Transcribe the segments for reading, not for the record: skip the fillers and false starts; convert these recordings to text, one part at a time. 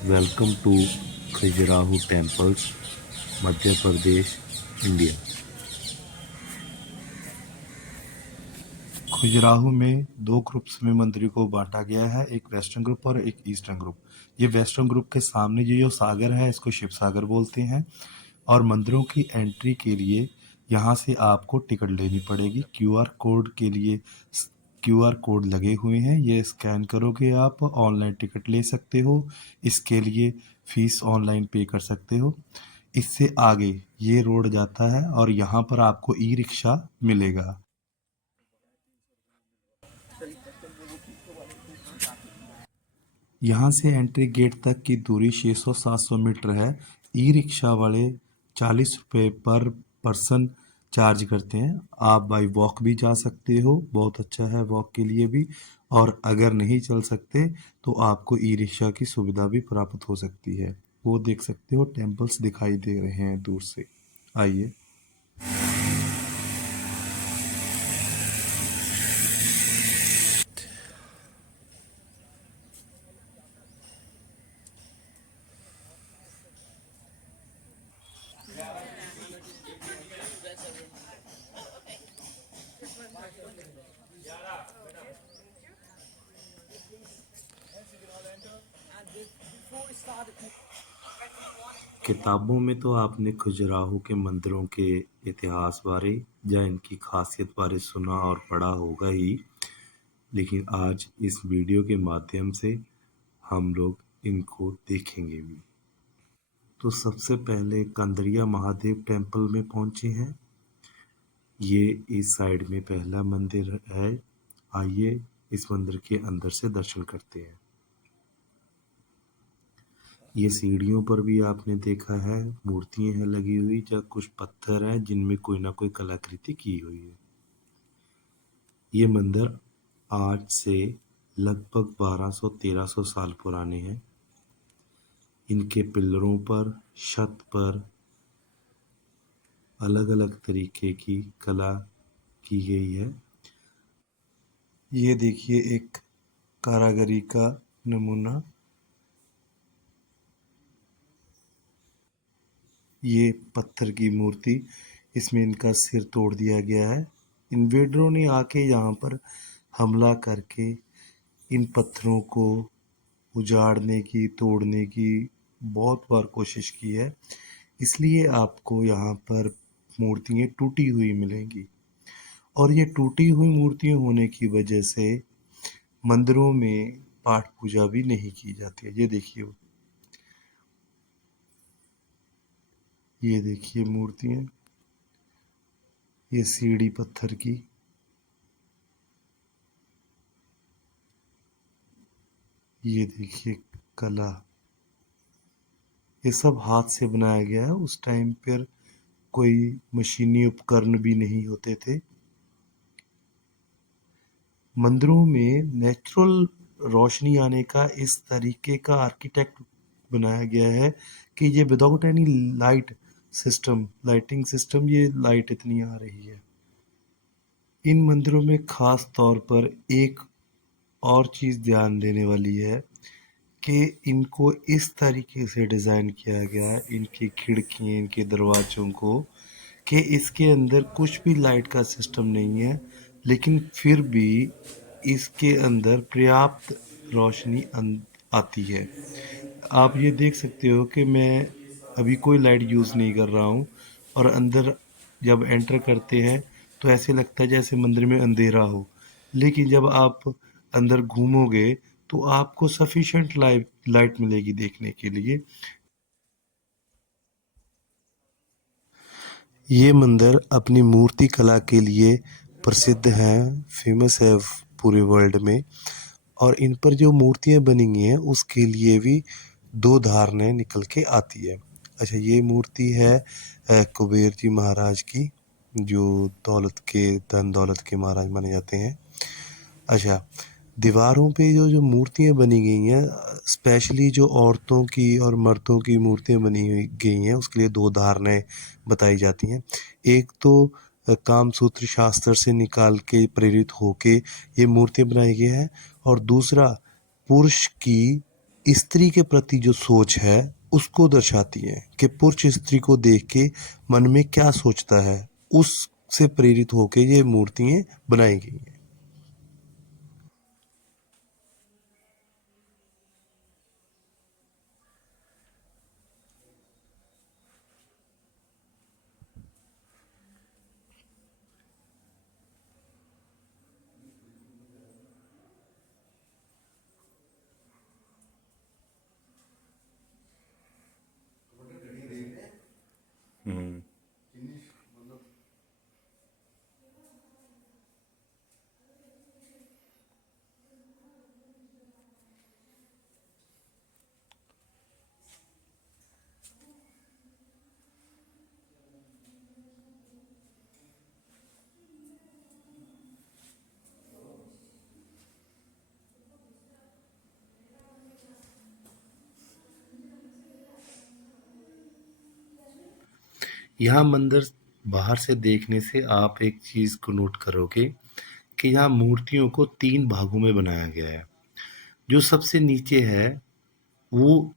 Welcome to Khajuraho temples, Madhya Pradesh, India. Khajuraho में दो groups में मंदिरों को बांटा गया है, एक वेस्टर्न ग्रुप और एक ईस्टर्न ग्रुप। ये वेस्टर्न ग्रुप के सामने जो सागर है इसको शिव सागर बोलते हैं। और मंदिरों की एंट्री के लिए यहाँ से आपको टिकट लेनी पड़ेगी। क्यूआर कोड के लिए क्यूआर कोड लगे हुए हैं, ये स्कैन करोगे आप ऑनलाइन टिकट ले सकते हो। इसके लिए फीस ऑनलाइन पे कर सकते हो। इससे आगे ये रोड जाता है और यहाँ पर आपको ई रिक्शा मिलेगा। यहाँ से एंट्री गेट तक की दूरी 600-700 मीटर है। ई रिक्शा वाले 40 रुपये पर पर्सन चार्ज करते हैं। आप बाई वॉक भी जा सकते हो, बहुत अच्छा है वॉक के लिए भी। और अगर नहीं चल सकते तो आपको ई रिक्शा की सुविधा भी प्राप्त हो सकती है। वो देख सकते हो टेम्पल्स दिखाई दे रहे हैं दूर से। आइए। किताबों में तो आपने खजुराहो के मंदिरों के इतिहास बारे या इनकी खासियत बारे सुना और पढ़ा होगा ही, लेकिन आज इस वीडियो के माध्यम से हम लोग इनको देखेंगे भी। तो सबसे पहले कंदरिया महादेव टेम्पल में पहुंचे हैं। ये इस साइड में पहला मंदिर है। आइए इस मंदिर के अंदर से दर्शन करते हैं। ये सीढ़ियों पर भी आपने देखा है मूर्तियां हैं लगी हुई, या कुछ पत्थर हैं जिनमें कोई ना कोई कलाकृति की हुई है। ये मंदिर आज से लगभग 1200-1300 साल पुराने हैं। इनके पिलरों पर, छत पर अलग अलग तरीके की कला की गई है। ये देखिए एक कारागरी का नमूना। ये पत्थर की मूर्ति, इसमें इनका सिर तोड़ दिया गया है। इन्वेडरों ने आके यहाँ पर हमला करके इन पत्थरों को उजाड़ने की, तोड़ने की बहुत बार कोशिश की है। इसलिए आपको यहाँ पर मूर्तियाँ टूटी हुई मिलेंगी। और ये टूटी हुई मूर्तियाँ होने की वजह से मंदिरों में पाठ पूजा भी नहीं की जाती है। ये देखिए मूर्तियाँ, ये सीढ़ी पत्थर की। ये देखिए कला, ये सब हाथ से बनाया गया है। उस टाइम पर कोई मशीनी उपकरण भी नहीं होते थे। मंदिरों में नेचुरल रोशनी आने का इस तरीके का आर्किटेक्ट बनाया गया है कि ये विदाउट एनी लाइटिंग सिस्टम ये लाइट इतनी आ रही है। इन मंदिरों में खास तौर पर एक और चीज़ ध्यान देने वाली है कि इनको इस तरीके से डिज़ाइन किया गया है, इनकी खिड़कियाँ, इनके दरवाज़ों को, कि इसके अंदर कुछ भी लाइट का सिस्टम नहीं है, लेकिन फिर भी इसके अंदर पर्याप्त रोशनी आती है। आप ये देख सकते हो कि मैं अभी कोई लाइट यूज़ नहीं कर रहा हूँ, और अंदर जब एंटर करते हैं तो ऐसे लगता है जैसे मंदिर में अंधेरा हो। लेकिन जब आप अंदर घूमोगे तो आपको सफिशिएंट लाइट मिलेगी देखने के लिए। ये मंदिर अपनी मूर्ति कला के लिए प्रसिद्ध है, फेमस है पूरे वर्ल्ड में। और इन पर जो मूर्तियाँ बनी हुई हैं उसके लिए भी दो धारणाएं निकल के आती है। अच्छा, ये मूर्ति है कुबेर जी महाराज की, जो धन दौलत के महाराज माने जाते हैं। अच्छा, दीवारों पे जो जो मूर्तियाँ बनी गई हैं, स्पेशली जो औरतों की और मर्दों की मूर्तियाँ गई हैं, उसके लिए दो धारणाएं बताई जाती हैं। एक तो कामसूत्र शास्त्र से निकाल के प्रेरित होके ये मूर्तियाँ बनाई गई हैं, और दूसरा पुरुष की स्त्री के प्रति जो सोच है उसको दर्शाती है कि पुरुष स्त्री को देख के मन में क्या सोचता है, उससे प्रेरित होके ये मूर्तियां बनाई गई हैं। यहाँ मंदिर बाहर से देखने से आप एक चीज को नोट करोगे कि यहाँ मूर्तियों को 3 भागों में बनाया गया है। जो सबसे नीचे है वो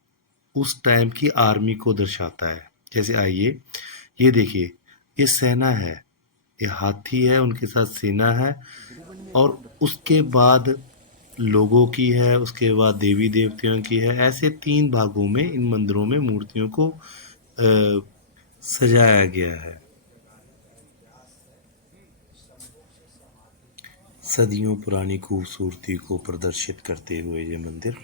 उस टाइम की आर्मी को दर्शाता है। जैसे आइए, ये देखिए, ये सेना है, ये हाथी है, उनके साथ सेना है, और उसके बाद लोगों की है, उसके बाद देवी देवताओं की है। ऐसे 3 भागों में इन मंदिरों में मूर्तियों को सजाया गया है। सदियों पुरानी खूबसूरती को प्रदर्शित करते हुए ये मंदिर।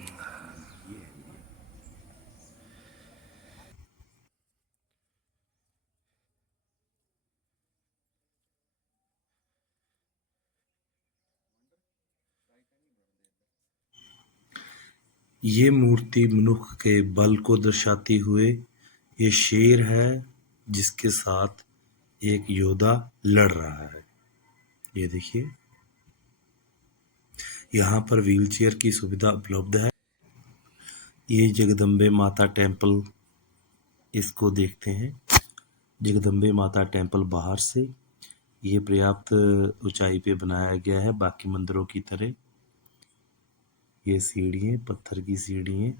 ये मूर्ति मनुष्य के बल को दर्शाती हुए, ये शेर है जिसके साथ एक योद्धा लड़ रहा है। ये देखिए, यहाँ पर व्हीलचेयर की सुविधा उपलब्ध है। ये जगदम्बे माता टेम्पल, इसको देखते हैं। जगदम्बे माता टेम्पल बाहर से ये पर्याप्त ऊंचाई पे बनाया गया है बाकी मंदिरों की तरह। ये सीढ़ियाँ, पत्थर की सीढ़ियाँ।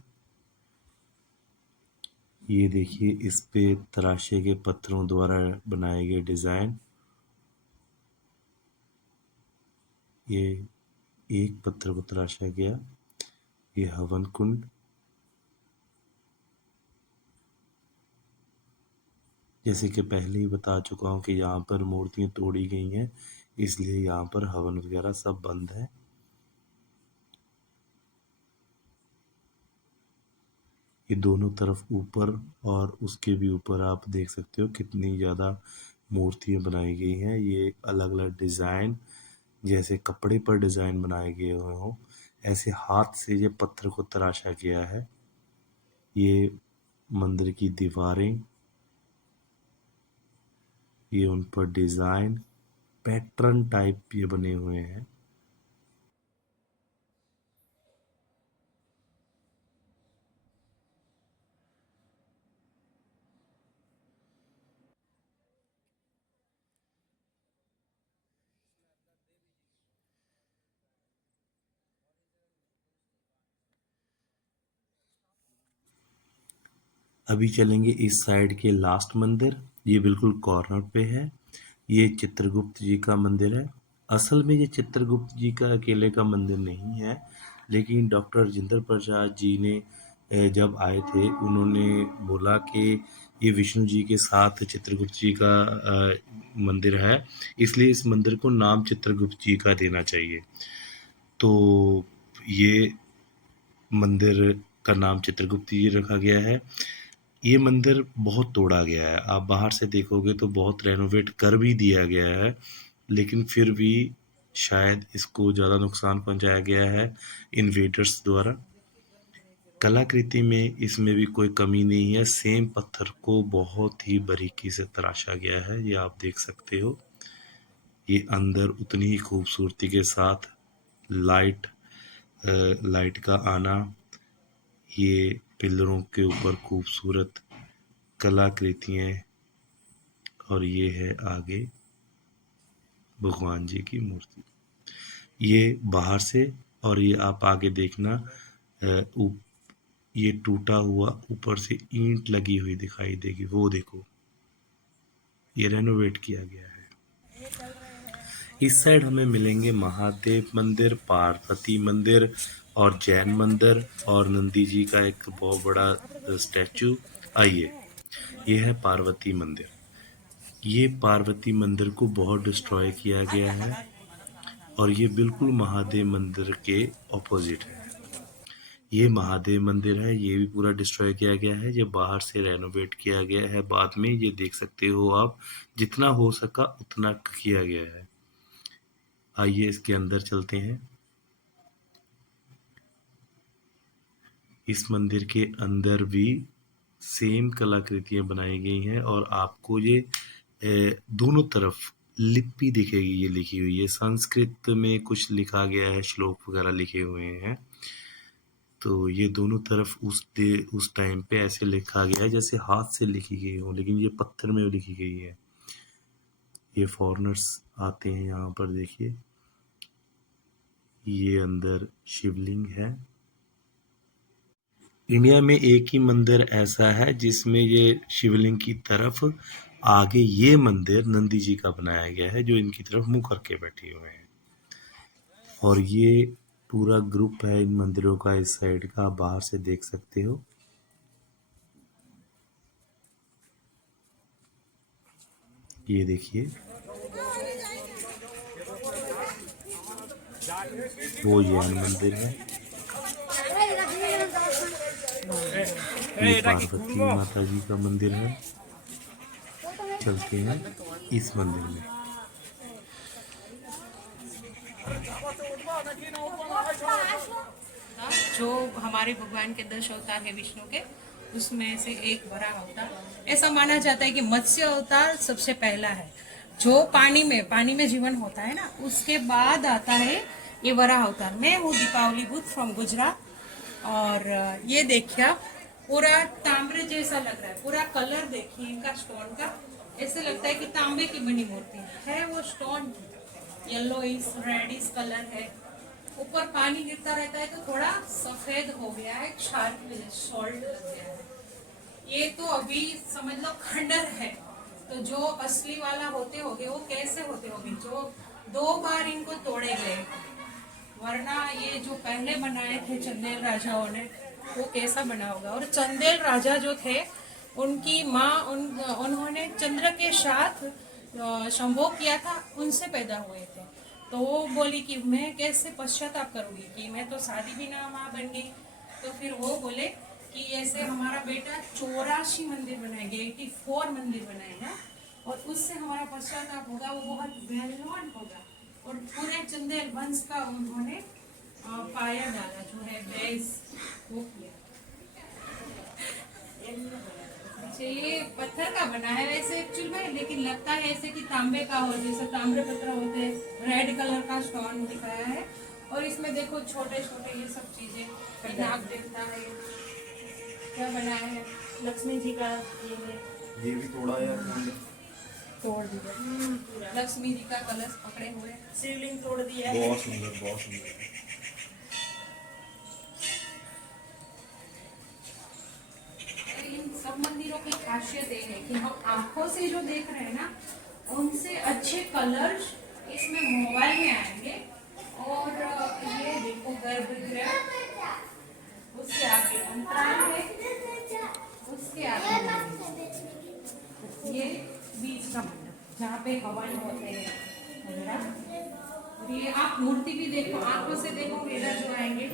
ये देखिए, इस पे तराशे के पत्थरों द्वारा बनाए गए डिजाइन। ये एक पत्थर को तराशा गया। ये हवन कुंड। जैसे कि पहले ही बता चुका हूँ कि यहाँ पर मूर्तियाँ तोड़ी गई हैं, इसलिए यहाँ पर हवन वगैरह सब बंद है। ये दोनों तरफ ऊपर और उसके भी ऊपर आप देख सकते हो कितनी ज़्यादा मूर्तियाँ बनाई गई हैं। ये अलग अलग डिज़ाइन, जैसे कपड़े पर डिज़ाइन बनाए गए हुए हों, ऐसे हाथ से ये पत्थर को तराशा गया है। ये मंदिर की दीवारें, ये उन पर डिज़ाइन पैटर्न टाइप ये बने हुए हैं। अभी चलेंगे इस साइड के लास्ट मंदिर। ये बिल्कुल कॉर्नर पे है। ये चित्रगुप्त जी का मंदिर है। असल में ये चित्रगुप्त जी का अकेले का मंदिर नहीं है, लेकिन डॉक्टर राजेंद्र प्रसाद जी ने जब आए थे, उन्होंने बोला कि ये विष्णु जी के साथ चित्रगुप्त जी का मंदिर है, इसलिए इस मंदिर को नाम चित्रगुप्त जी का देना चाहिए। तो ये मंदिर का नाम चित्रगुप्त जी रखा गया है। ये मंदिर बहुत तोड़ा गया है। आप बाहर से देखोगे तो बहुत रेनोवेट कर भी दिया गया है, लेकिन फिर भी शायद इसको ज़्यादा नुकसान पहुंचाया गया है इन्वेडर्स द्वारा। कलाकृति में इसमें भी कोई कमी नहीं है। सेम पत्थर को बहुत ही बारीकी से तराशा गया है, ये आप देख सकते हो। ये अंदर उतनी ही खूबसूरती के साथ लाइट लाइट का आना, ये पिलरों के ऊपर खूबसूरत कलाकृतियाँ, और ये है आगे भगवान जी की मूर्ति। ये बाहर से, और ये आप आगे देखना ये टूटा हुआ ऊपर से ईंट लगी हुई दिखाई देगी, वो देखो, ये रेनोवेट किया गया है। इस साइड हमें मिलेंगे महादेव मंदिर, पार्वती मंदिर और जैन मंदिर और नंदी जी का एक बहुत बड़ा स्टैचू। आइए, ये है पार्वती मंदिर। ये पार्वती मंदिर को बहुत डिस्ट्रॉय किया गया है और ये बिल्कुल महादेव मंदिर के ऑपोजिट है। ये महादेव मंदिर है, ये भी पूरा डिस्ट्रॉय किया गया है। ये बाहर से रेनोवेट किया गया है बाद में, ये देख सकते हो आप, जितना हो सका उतना किया गया है। आइए इसके अंदर चलते हैं। इस मंदिर के अंदर भी सेम कलाकृतियां बनाई गई हैं और आपको ये दोनों तरफ लिपि दिखेगी, ये लिखी हुई है संस्कृत में, कुछ लिखा गया है, श्लोक वगैरह लिखे हुए हैं। तो ये दोनों तरफ उस टाइम पे ऐसे लिखा गया है जैसे हाथ से लिखी गई हो, लेकिन ये पत्थर में लिखी गई है। ये फॉरेनर्स आते हैं यहाँ पर, देखिए ये अंदर शिवलिंग है। इंडिया में एक ही मंदिर ऐसा है जिसमें ये शिवलिंग की तरफ आगे ये मंदिर नंदी जी का बनाया गया है, जो इनकी तरफ मुंह करके बैठे हुए हैं। और ये पूरा ग्रुप है इन मंदिरों का, इस साइड का आप बाहर से देख सकते हो। ये देखिए, वो जैन मंदिर है। ये पार्वती माता जी का मंदिर है। चलते हैं इस मंदिर में। जो हमारे भगवान के 10 अवतार है विष्णु के, उसमें से एक वराह अवतार। ऐसा माना जाता है कि मत्स्य अवतार सबसे पहला है, जो पानी में जीवन होता है ना, उसके बाद आता है ये वराह अवतार। मैं हूँ दीपावली बुद्ध फ्रॉम गुजरात। और ये देखिए आप, पूरा तांबे जैसा लग रहा है, पूरा कलर देखिए इनका स्टोन का, ऐसे लगता है कि तांबे की बनी मूर्ति है। वो स्टोन येलो इस रेडिश कलर है। ऊपर पानी गिरता रहता है तो थोड़ा सफेद हो गया है, सॉल्ट लग गया है। ये तो अभी समझ लो खंडर है। तो जो असली वाला होते होंगे वो कैसे होते होंगे, जो 2 बार इनको तोड़े गए, वरना ये जो पहले बनाए थे चंदेल राजाओं ने, वो कैसा बना होगा। और चंदेल राजा जो थे, उनकी माँ उन्होंने चंद्र के साथ संभोग किया था, उनसे पैदा हुए थे। तो वो बोली कि मैं कैसे पश्चाताप करूंगी कि मैं तो शादी भी ना माँ बन गई। तो फिर वो बोले कि ऐसे हमारा बेटा 84 मंदिर बनाएंगे, 84 मंदिर बनाएगा, और उससे हमारा पश्चाताप होगा, वो बहुत बेलवान होगा। और पूरे चंदेल वंश का उन्होंने पाया डाला, जो है बेस, वो किया। ये पत्थर का बना है वैसे एक्चुअल में, लेकिन लगता है ऐसे कि तांबे का हो, जैसे तांबे पत्थर होते हैं। रेड कलर का स्टोन दिखाया है। और इसमें देखो छोटे छोटे ये सब चीजें, नाग देवता है, क्या बनाया है, लक्ष्मी जी का ये भी तोड़ा यार, तोड़ दिया। लक्ष्मी जी का कलश पकड़े हुए, शिवलिंग तोड़ दिया है। बहुत सुंदर, बहुत सुंदर। इन सब मंदिरों की खासियत ये है कि हम आंखों से जो देख रहे हैं ना, उनसे अच्छे कलर्स इसमें मोबाइल में आएंगे। और ये देखो गर्भगृह, उसके आगे अंतराल है, उसके आगे ये बीच का मंडप जहाँ पे हवन होते हैं वगैरह। और ये आप मूर्ति भी देखो, आंखों से देखो, इधर जो आएंगे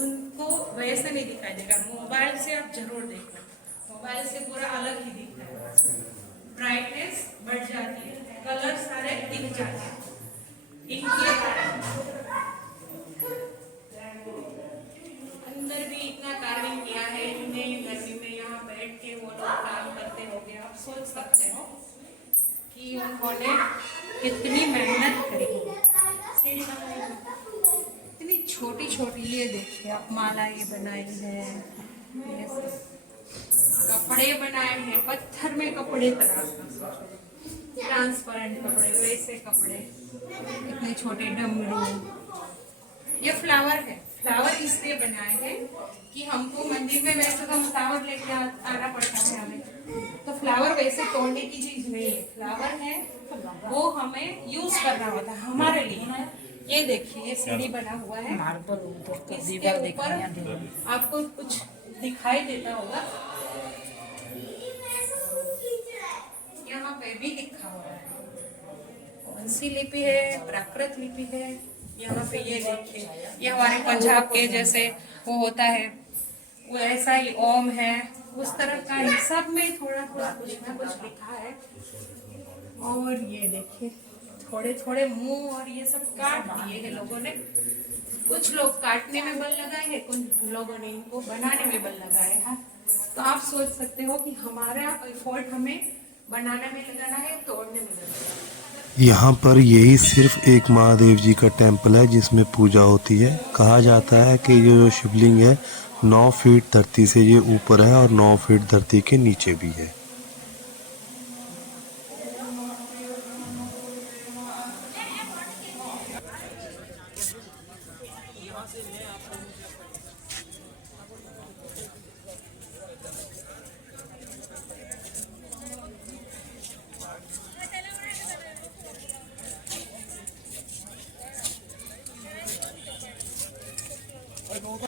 उनको वैसे नहीं दिखाई देगा। मोबाइल से आप जरूर देखो, मोबाइल से पूरा अलग ही दिखता है, ब्राइटनेस बढ़ जाती है, कलर सारे दिख जाते हैं इनके। अंदर भी इतना कार्विंग किया है इन्होंने, गर्मी में यहाँ बैठ के वो लोग काम करते होंगे। आप सोच सकते हो कि उन्होंने कितनी मेहनत करी। इतनी छोटी छोटी, ये देखिए आप, माला ये बनाई है, कपड़े बनाए हैं पत्थर में, कपड़े ट्रांसपेरेंट कपड़े, वैसे कपड़े, इतने छोटे डमरू। ये फ्लावर है, फ्लावर इसलिए बनाए हैं कि हमको मंदिर में वैसे तो फ्लावर लेके आना पड़ता है हमें, तो फ्लावर वैसे तोड़ने की चीज नहीं है, फ्लावर है वो हमें यूज करना होता है हमारे लिए। ये देखिए ये सीढ़ी बना हुआ है, इसके ऊपर आपको कुछ दिखाई देता होगा, यहाँ पे भी लिखा हुआ है, वंशी लिपि है, प्राकृत लिपि है। यहाँ पे ये देखिए, ये हमारे पंजाब के जैसे वो होता है, वो ऐसा ही ओम है, उस तरह का ही सब में थोड़ा थोड़ा कुछ ना कुछ लिखा है। और ये देखिए थोड़े थोड़े मुंह और ये सब काट दिए हैं लोगों ने, कुछ लोग काटने में बल लगाए हैं, कुछ लोगों ने इनको बनाने में बल लगाया है। तो आप सोच सकते हो कि हमारा एफर्ट हमें बनाने में लगाना है, तोड़ने में लगाना है। यहाँ पर यही सिर्फ एक महादेव जी का टेम्पल है जिसमें पूजा होती है। कहा जाता है कि ये जो शिवलिंग है 9 फीट धरती से ये ऊपर है और 9 फीट धरती के नीचे भी है।